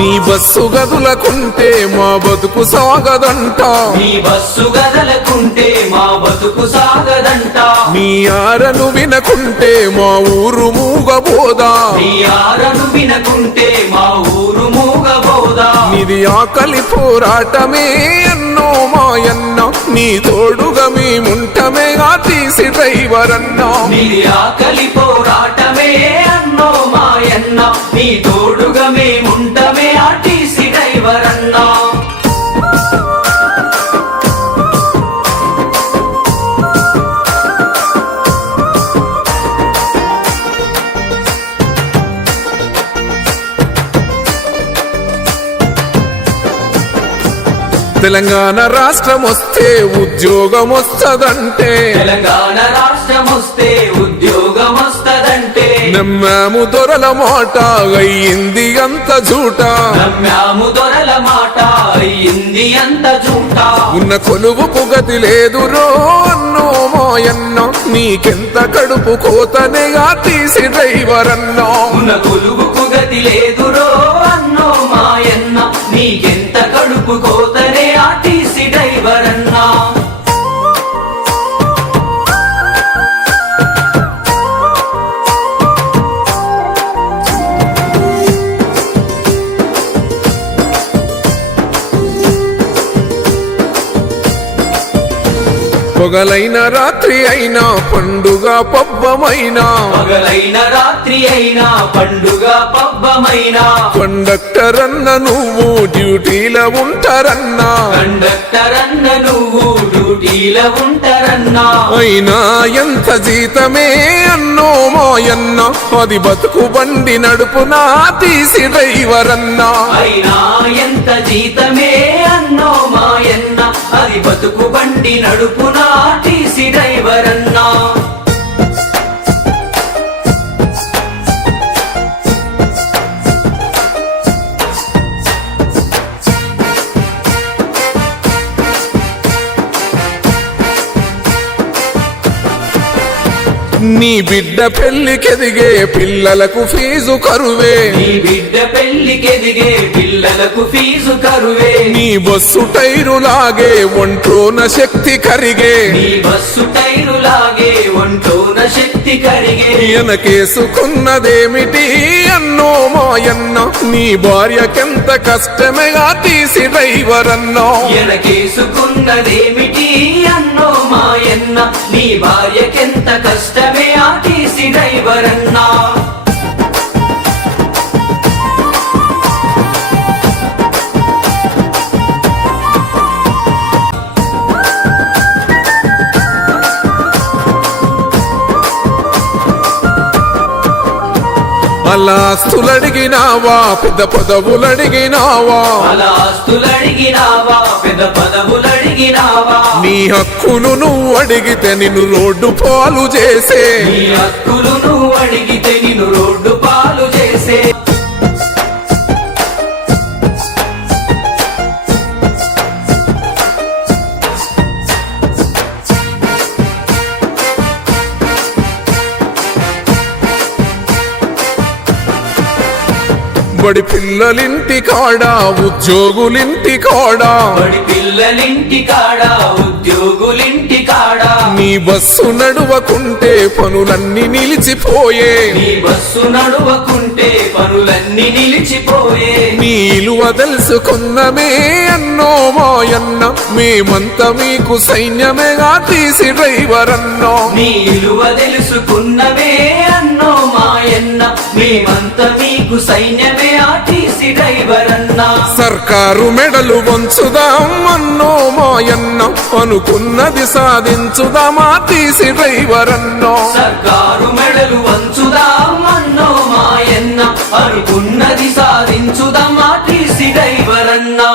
నీ బస్సు గదులకుంటే మా బతుకు సాగదంట నీ బస్సు గదలకుంటే మా బతుకు సాగదంట నీ ఆరను వినకుంటే మా ఊరు మూగబోదా నీ ఆరను వినకుంటే మా ఊరు మూగబోదా నీది ఆకలి పోరాటమే అన్నో మాయన్న నీ తోడుగా మేముంటమే ఆర్టీసీ డ్రైవర్ అన్నా నీది ఆకలి పోరాటమే అన్నో మాయన్న నీ తోడుగా మేముంటమే ఆర్టీసీ డ్రైవర్ అన్నా తెలంగాణ రాష్ట్రం వస్తే ఉద్యోగం వస్తదంటే తెలంగాణ రాష్ట్రం వస్తే ఉద్యోగం వస్తదంటే నమ్మాము దొరల మాట అయ్యింది అంత జూట నమ్మాము దొరల మాట అయ్యింది అంత జూట ఉన్న కొలువుకు గతి లేదురో అన్నో మాయన్న నీకెంత కడుపు కోతనే ఆర్టీసీ డ్రైవర్ అన్నా ఉన్న కొలువుకు గతి లేదురో అన్నో మాయన్న నీకెంత కడుపు కోతనే ఆర్టీసీ డ్రైవర్ అన్నా పొగలైన రాత్రి అయినా పండుగ పబ్బమైనా పగలైన రాత్రి అయినా పండుగ పబ్బమైనా కండక్టర్ అన్న నువ్వు డ్యూటీలో ఉంటారన్నా కండక్టర్ అన్న నువ్వు డ్యూటీలో ఉంటారన్నా అయినా ఎంత జీతమే అన్నో మాయన్న అది బతుకు బండి నడుపునా తీసి డ్రైవర్ అన్నా అయినా ఎంత జీతమే అన్నో మాయన్న అది బతుకు బండి నడుపునా టీసీ డ్రైవర్ అన్నా నీ బిడ్డ పెళ్లికెదిగే పిల్లలకు ఫీజు కరువే నీ బిడ్డ పెళ్లికెదిగే పిల్లలకు ఫీజు కరువే నీ బస్సు టైరు లాగే ఒంట్లోన శక్తి కరిగే నీ బస్సు టైరు లాగే ఒంటోన శక్తి కరిగే వెనకేసుకున్నదేమిటి అన్నో మాయన్న నీ భార్యకెంత కష్టమే ఆర్టీసీ డ్రైవర్ అన్నా వెనకేసుకున్నదేమిటి అన్నో మాయన్న నీ భార్యకెంత కష్టమే ఆర్టీసీ డ్రైవర్ అన్నా అలా ఆస్తులడిగినావా పెద్ద పదవులడిగినావా అలా ఆస్తులడిగినావా పెద్ద పదవులడిగినావా నీ హక్కులు నువ్వు అడిగితే నిన్ను రోడ్డు పాలు చేసే నీ హక్కులు నువ్వు అడిగితే నిన్ను రోడ్డు పాలు చేసే బడి పిల్లలింటి కాడా ఉద్యోగులింటి కాడా బడి పిల్లలింటి కాడా ఉద్యోగులింటి కాడా నీ బస్సు నడువకుంటే పనులన్నీ నిలిచిపోయే నీ బస్సు నడువకుంటే పనులన్నీ నిలిచిపోయే నీ ఇలువ తెలుసుకున్నమే అన్నో మాయన్న మేమంతా మీకు సైన్యమే ఆర్టీసీ డ్రైవర్ అన్నా నీ ఇలువ తెలుసుకున్నవే అన్నో మాయన్న మేమంతా మీకు సైన్యమే ఆర్టీసీ డ్రైవర్ అన్నా సర్కారు మెడలు వంచుదాం అన్నో మాయన్న అనుకున్నది సాధించుదాం ఆర్టీసీ డ్రైవర్ అన్నా సర్కారు మెడలు వంచుదాం అన్నో మాయన్న అనుకున్నది సాధించుదాం ఆర్టీసీ డ్రైవర్ అన్నా